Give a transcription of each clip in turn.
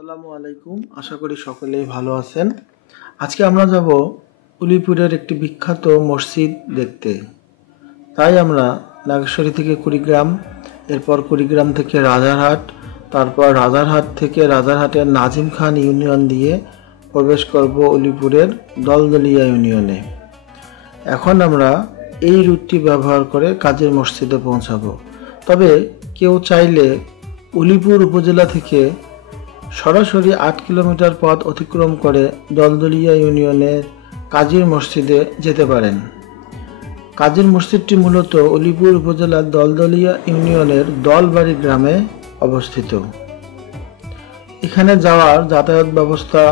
আসসালামু আলাইকুম। আশা করি সকলেই ভালো আছেন। আজকে আমরা যাব উলিপুরের একটি বিখ্যাত মসজিদ দেখতে। তাই আমরা নাগেশ্বরী থেকে কুড়িগ্রাম, এরপর কুড়িগ্রাম থেকে রাজারহাট, তারপর রাজারহাট থেকে রাজারহাটের নাজিম খান ইউনিয়ন দিয়ে প্রবেশ করব উলিপুরের দলদলিয়া ইউনিয়নে। এখন আমরা এই রুটটি ব্যবহার করে কাজীর মসজিদে পৌঁছাবো। তবে কেউ চাইলে উলিপুর উপজেলা থেকে সরাসরি ৮ কিলোমিটার পথ অতিক্রম করে দলদলিয়া ইউনিয়নের কাজীর মসজিদে যেতে পারেন। কাজীর মসজিদটি মূলত উলিপুর উপজেলার দলদলিয়া ইউনিয়নের দলবাড়ি গ্রামে অবস্থিত। এখানে যাওয়ার যাতায়াত ব্যবস্থা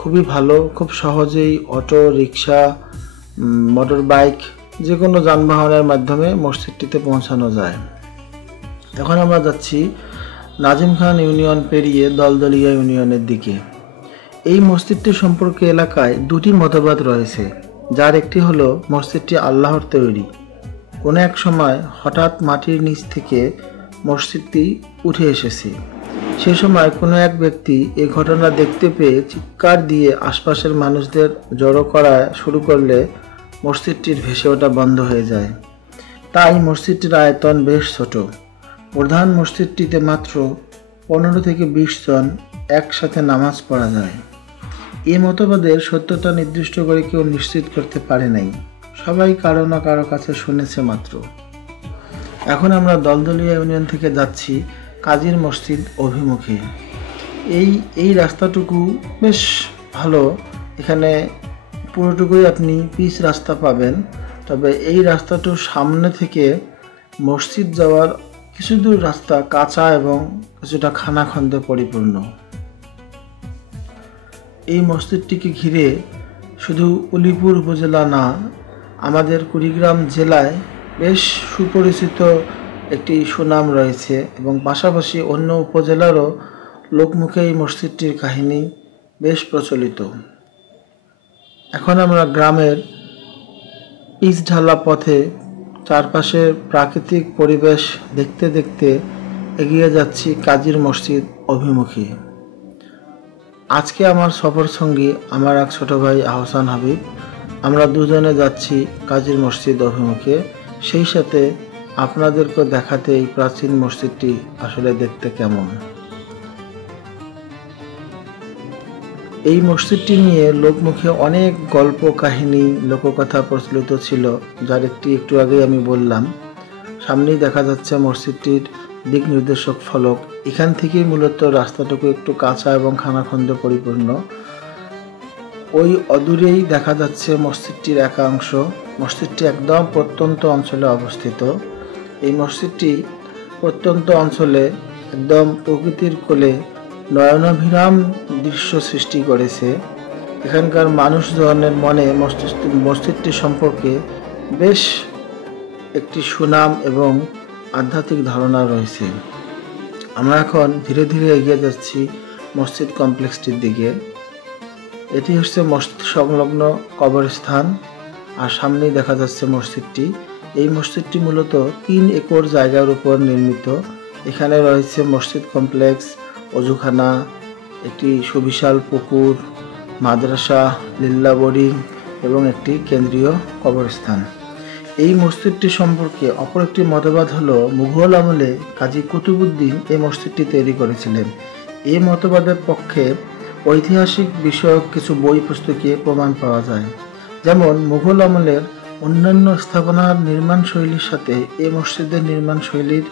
খুবই ভালো, খুব সহজেই অটো, রিক্সা, মোটর বাইক যে কোনো যানবাহনের মাধ্যমে মসজিদটিতে পৌঁছানো যায়। এখন আমরা যাচ্ছি নাজিম খান ইউনিয়ন পেরিয়ে দলদলিয়া ইউনিয়নের দিকে। এই মসজিদটি সম্পর্কে এলাকায় দুটি মতবাদ রয়েছে, যার একটি হলো মসজিদটি আল্লাহর তৈরি। কোনো এক সময় হঠাৎ মাটির নিচ থেকে মসজিদটি উঠে এসেছে। সে সময় কোনো এক ব্যক্তি এই ঘটনা দেখতে পেয়ে চিৎকার দিয়ে আশপাশের মানুষদের জড়ো করা শুরু করলে মসজিদটির ভেসে ওঠা বন্ধ হয়ে যায়। তাই মসজিদটির আয়তন বেশ ছোট। প্রধান মসজিদটিতে মাত্র 15 থেকে 20 জন একসাথে নামাজ পড়া যায়। এই মতবাদের সত্যতা নির্দিষ্ট করে কেউ নিশ্চিত করতে পারে নাই, সবাই কারো না কারো কাছে শুনেছে মাত্র। এখন আমরা দলদলিয়া ইউনিয়ন থেকে যাচ্ছি কাজীর মসজিদ অভিমুখে। এই রাস্তাটুকু বেশ ভালো, এখানে পুরোটুকুই আপনি পিচ রাস্তা পাবেন। তবে এই রাস্তাটির সামনে থেকে মসজিদ যাওয়ার কিছু দূর রাস্তা কাঁচা এবং কিছুটা খানাখন্দে পরিপূর্ণ। এই মসজিদটিকে ঘিরে শুধু উলিপুর উপজেলা না, আমাদের কুড়িগ্রাম জেলায় বেশ সুপরিচিত একটি সুনাম রয়েছে এবং পাশাপাশি অন্য উপজেলারও লোকমুখে এই মসজিদটির কাহিনী বেশ প্রচলিত। এখন আমরা গ্রামের পিচ ঢালা পথে চারপাশে প্রাকৃতিক পরিবেশ দেখতে দেখতে এগিয়ে যাচ্ছি কাজীর মসজিদ অভিমুখে। আজকে আমার সফর সঙ্গী আমার এক ছোট ভাই আহসান হাবিব। আমরা দুজনে যাচ্ছি কাজীর মসজিদ অভিমুখে, সেই সাথে আপনাদেরকে দেখাতে এই প্রাচীন মসজিদটি আসলে দেখতে কেমন। এই মসজিদটি নিয়ে লোকমুখে অনেক গল্প কাহিনী লোককথা প্রচলিত ছিল, যার একটু আগেই আমি বললাম। সামনেই দেখা যাচ্ছে মসজিদটির দিক নির্দেশক ফলক। এখান থেকেই মূলত রাস্তাটুকু একটু কাঁচা এবং খানাখন্দে পরিপূর্ণ। ওই অদূরেই দেখা যাচ্ছে মসজিদটির একাংশ। মসজিদটি একদম প্রত্যন্ত অঞ্চলে অবস্থিত। এই মসজিদটি প্রত্যন্ত অঞ্চলে একদম প্রকৃতির কোলে নয়নাভিরাম দৃশ্য সৃষ্টি করেছে। এখানকার মানুষজনের মনে মসজিদটি সম্পর্কে বেশ একটি সুনাম এবং আধ্যাত্মিক ধারণা রয়েছে। আমরা এখন ধীরে ধীরে এগিয়ে যাচ্ছি মসজিদ কমপ্লেক্সটির দিকে। এটি হচ্ছে মসজিদ সংলগ্ন কবরস্থান, আর সামনেই দেখা যাচ্ছে মসজিদটি। এই মসজিদটি মূলত 3 একর জায়গার উপর নির্মিত। এখানে রয়েছে মসজিদ কমপ্লেক্স, অজুখানা, একটি সুবিশাল পুকুর, মাদ্রাসা, লিল্লা বোর্ডিং এবং একটি কেন্দ্রীয় কবরস্থান। এই মসজিদটি সম্পর্কে অপর একটি মতবাদ হলো মুঘল আমলে কাজী কুতুবউদ্দিন এই মসজিদটি তৈরি করেছিলেন। এই মতবাদের পক্ষে ঐতিহাসিক বিষয়ক কিছু বই পুস্তকে প্রমাণ পাওয়া যায়। যেমন মুঘল আমলের অন্যান্য স্থাপনার নির্মাণ শৈলীর সাথে এই মসজিদের নির্মাণ শৈলীর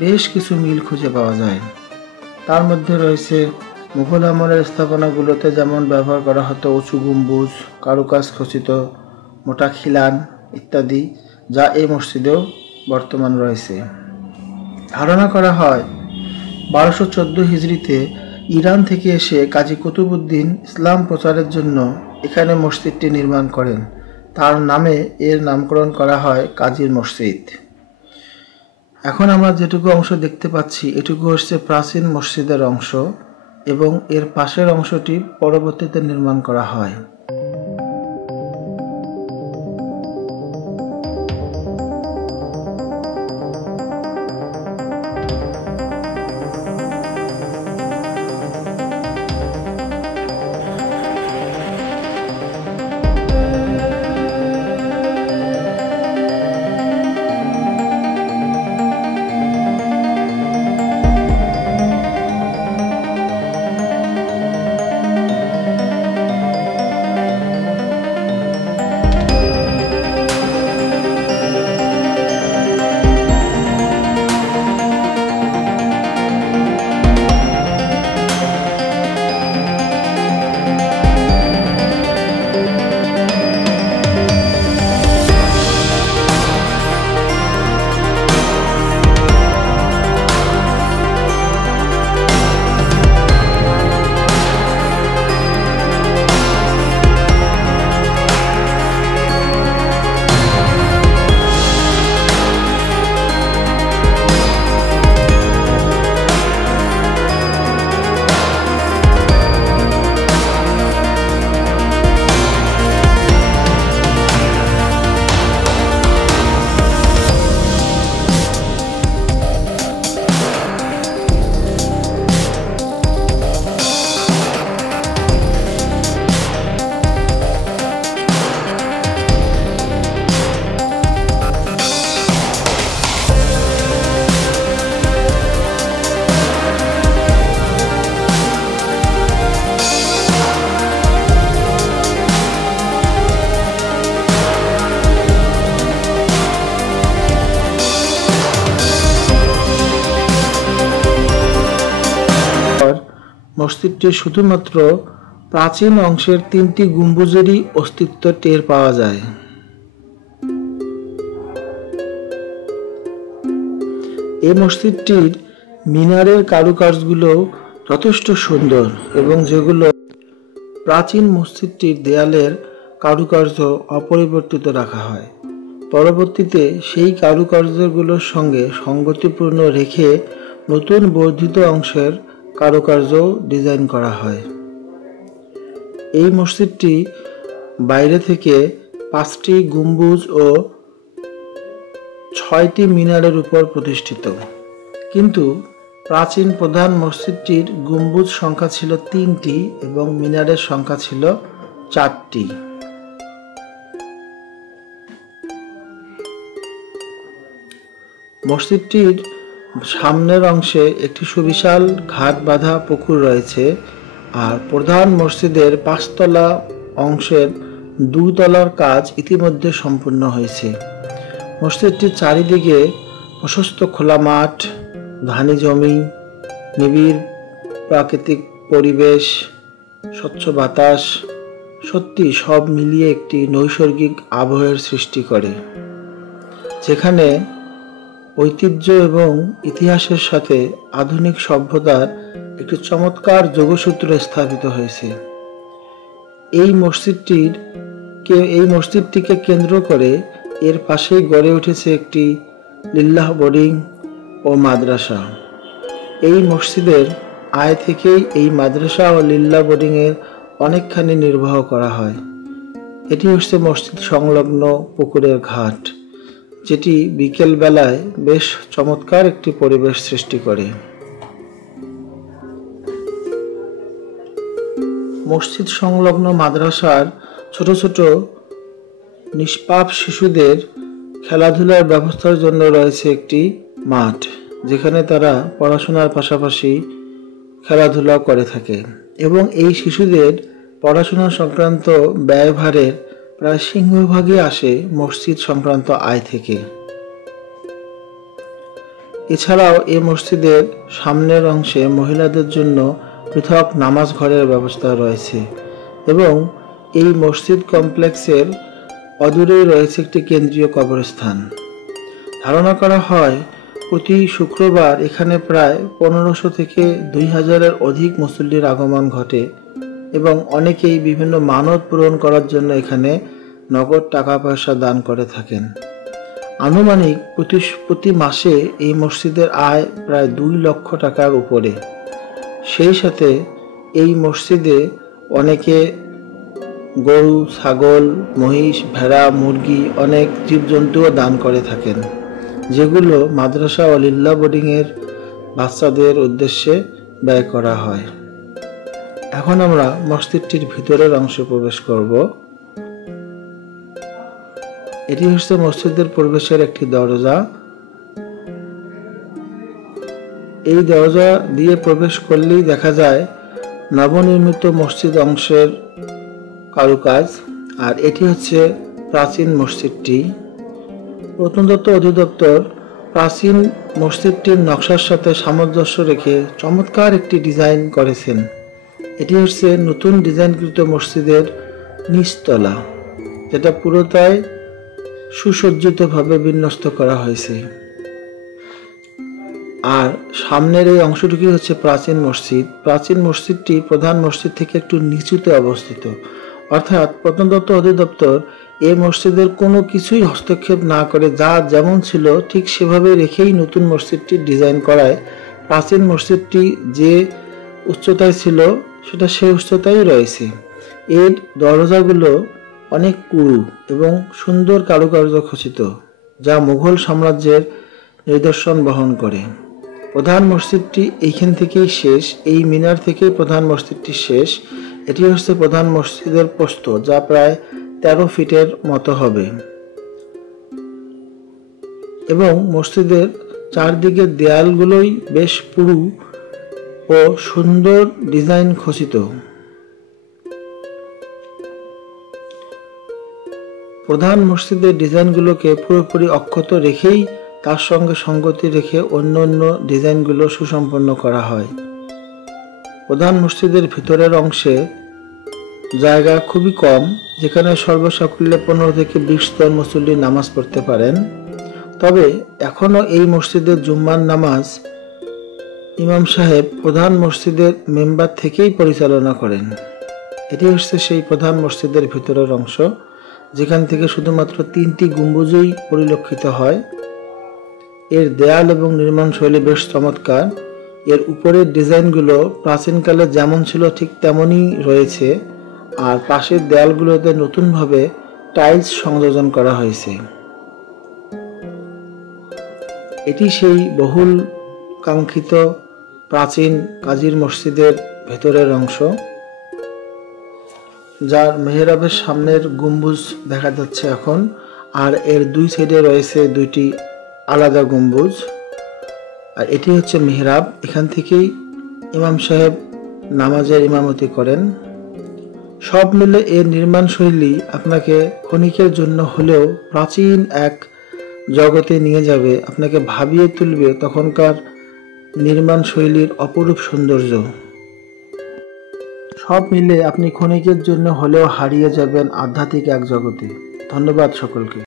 বেশ কিছু মিল খুঁজে পাওয়া যায়। তার মধ্যে রয়েছে মুঘল আমলের স্থাপনাগুলোতে যেমন ব্যবহার করা হতো উঁচু গম্বুজ, কারুকাজ খচিত মোটা খিলান ইত্যাদি, যা এই মসজিদেও বর্তমান রয়েছে। ধারণা করা হয় 1214 হিজরিতে ইরান থেকে এসে কাজী কুতুবউদ্দিন ইসলাম প্রচারের জন্য এখানে মসজিদটি নির্মাণ করেন। তার নামে এর নামকরণ করা হয় কাজীর মসজিদ। এখন আমরা যেটুকু অংশ দেখতে পাচ্ছি এটুকু হচ্ছে প্রাচীন মসজিদের অংশ এবং এর পাশের অংশটি পরবর্তীতে নির্মাণ করা হয়। মসজিদটির শুধুমাত্র প্রাচীন অংশের 3টি গম্বুজেরই অস্তিত্ব টের পাওয়া যায়। এই মসজিদটির মিনারের কারুকাজগুলো যথেষ্ট সুন্দর এবং যেগুলো প্রাচীন মসজিদটির দেয়ালের কারুকার্য অপরিবর্তিত রাখা হয়। পরবর্তীতে সেই কারুকার্যগুলোর সঙ্গে সঙ্গতিপূর্ণ রেখে নতুন বর্ধিত অংশের কারুকার্য ডিজাইন করা হয়। এই মসজিদটি বাইরে থেকে 5টি গম্বুজ ও 6টি মিনারের উপর প্রতিষ্ঠিত, কিন্তু প্রাচীন প্রধান মসজিদটির গম্বুজ সংখ্যা ছিল 3টি এবং মিনারের সংখ্যা ছিল 4টি। মসজিদটির সামনের অংশে একটি সুবিশাল ঘাট বাঁধা পুকুর রয়েছে, আর প্রধান মসজিদের 5তলা অংশের 2 তলার কাজ ইতিমধ্যে সম্পূর্ণ হয়েছে। মসজিদটির চারিদিকে প্রশস্ত খোলা মাঠ, ধানি জমি, নিবিড় প্রাকৃতিক পরিবেশ, স্বচ্ছ বাতাস সত্যি সব মিলিয়ে একটি নৈসর্গিক আবহের সৃষ্টি করে, যেখানে ঐতিহ্য এবং ইতিহাসের সাথে আধুনিক সভ্যতার একটি চমৎকার যোগসূত্র স্থাপিত হয়েছে। এই মসজিদটিকে কেন্দ্র করে এর পাশেই গড়ে উঠেছে একটি লিল্লাহ বোর্ডিং ও মাদ্রাসা। এই মসজিদের আয় থেকেই এই মাদ্রাসা ও লিল্লাহ বোর্ডিংয়ের অনেকখানি নির্বাহ করা হয়। এটি হচ্ছে মসজিদ সংলগ্ন পুকুরের ঘাট, যেটি বিকেল বেলায় বেশ চমৎকার একটি পরিবেশ সৃষ্টি করে। মসজিদ সংলগ্ন মাদ্রাসার ছোট ছোট নিষ্পাপ শিশুদের খেলাধুলার ব্যবস্থার জন্য রয়েছে একটি মাঠ, যেখানে তারা পড়াশোনার পাশাপাশি খেলাধুলা করে থাকে, এবং এই শিশুদের পড়াশোনা সংক্রান্ত ব্যয়ভারের প্রায় সিংহভাগই আসে মসজিদ সংক্রান্ত আয় থেকে। এছাড়াও এই মসজিদের সামনের অংশে মহিলাদের জন্য পৃথক নামাজ ঘরের ব্যবস্থা রয়েছে, এবং এই মসজিদ কমপ্লেক্সের অদূরেই রয়েছে একটি কেন্দ্রীয় কবরস্থান। ধারণা করা হয় প্রতি শুক্রবার এখানে প্রায় 1500 থেকে 2000-এর অধিক মুসল্লির আগমন ঘটে, এবং অনেকেই বিভিন্ন মানত পূরণ করার জন্য এখানে নগদ টাকা পয়সা দান করে থাকেন। আনুমানিক প্রতি মাসে এই মসজিদের আয় প্রায় 2 লক্ষ টাকার উপরে। সেই সাথে এই মসজিদে অনেকে গরু, ছাগল, মহিষ, ভেড়া, মুরগি, অনেক জীবজন্তুও দান করে থাকেন, যেগুলো মাদ্রাসা ও লিল্লাহ বোর্ডিংয়ের বাচ্চাদের উদ্দেশ্যে ব্যয় করা হয়। এখন আমরা মসজিদটির ভিতরের অংশে প্রবেশ করব। এটি হচ্ছে মসজিদের প্রবেশের একটি দরজা। এই দরজা দিয়ে প্রবেশ করলেই দেখা যায় নবনির্মিত মসজিদ অংশের কারুকাজ, আর এটি হচ্ছে প্রাচীন মসজিদটি। প্রত্নতত্ত্ব অধিদপ্তর প্রাচীন মসজিদটির নকশার সাথে সামঞ্জস্য রেখে চমৎকার একটি ডিজাইন করেছেন। এটি হচ্ছে নতুন ডিজাইনকৃত মসজিদের নিচতলা, যেটা পুরোটাই সুসজ্জিতভাবে বিন্যস্ত করা হয়েছে। আর সামনের এই অংশটুকুই হচ্ছে প্রাচীন মসজিদ। প্রাচীন মসজিদটি প্রধান মসজিদ থেকে একটু নিচুতে অবস্থিত, অর্থাৎ প্রত্নতত্ত্ব অধিদপ্তর এই মসজিদের কোনো কিছুই হস্তক্ষেপ না করে যা যেমন ছিল ঠিক সেভাবে রেখেই নতুন মসজিদটি ডিজাইন করায় প্রাচীন মসজিদটি যে উচ্চতায় ছিল সেটা সেই উচ্চতায় রয়েছে। এর দরজাগুলো অনেক পুরু এবং সুন্দর কারুকার্য খচিত, যা মুঘল সাম্রাজ্যের নিদর্শন বহন করে। প্রধান মসজিদটি এইখান থেকেই শেষ, এই মিনার থেকেই প্রধান মসজিদটি শেষ। এটি হচ্ছে প্রধান মসজিদের প্রস্থ, যা প্রায় 13 ফিটের মতো হবে, এবং মসজিদের চারদিকের দেয়ালগুলোই বেশ পুরু ও সুন্দর ডিজাইন খচিত। প্রধান মসজিদের ডিজাইনগুলোকে পুরোপুরি অক্ষত রেখেই তার সঙ্গে সঙ্গতি রেখে অন্য অন্য ডিজাইনগুলো সুসম্পন্ন করা হয়। প্রধান মসজিদের ভিতরের অংশে জায়গা খুবই কম, যেখানে সর্বসাকুল্যে 15 থেকে 20 জন মুসল্লি নামাজ পড়তে পারেন। তবে এখনও এই মসজিদের জুম্মার নামাজ ইমাম সাহেব প্রধান মসজিদের মেম্বার থেকেই পরিচালনা করেন। এটি হচ্ছে সেই প্রধান মসজিদের ভিতরের অংশ, যেখান থেকে শুধুমাত্র 3টি গম্বুজই পরিলক্ষিত হয়। এর দেয়াল এবং নির্মাণ শৈলী বেশ চমৎকার। এর উপরের ডিজাইনগুলো প্রাচীনকালে যেমন ছিল ঠিক তেমনই রয়েছে, আর পাশের দেয়ালগুলোতে নতুনভাবে টাইলস সংযোজন করা হয়েছে। এটি সেই বহুল কাঙ্ক্ষিত প্রাচীন কাজীর মসজিদের ভেতরের অংশ, যার মেহরাবের সামনের গম্বুজ দেখা যাচ্ছে এখন, আর এর দুই সাইডে রয়েছে 2টি আলাদা গম্বুজ। আর এটি হচ্ছে মেহরাব, এখান থেকেই ইমাম সাহেব নামাজের ইমামতি করেন। সব মিলে এর নির্মাণ শৈলী আপনাকে ক্ষণিকের জন্য হলেও প্রাচীন এক জগতে নিয়ে যাবে, আপনাকে ভাবিয়ে তুলবে তখনকার নির্মাণ শৈলীর অপরূপ সৌন্দর্য। সব মিলে আপনি ক্ষণিকের জন্য হলেও হারিয়ে যাবেন আধ্যাত্মিক এক জগতে। ধন্যবাদ সকলকে।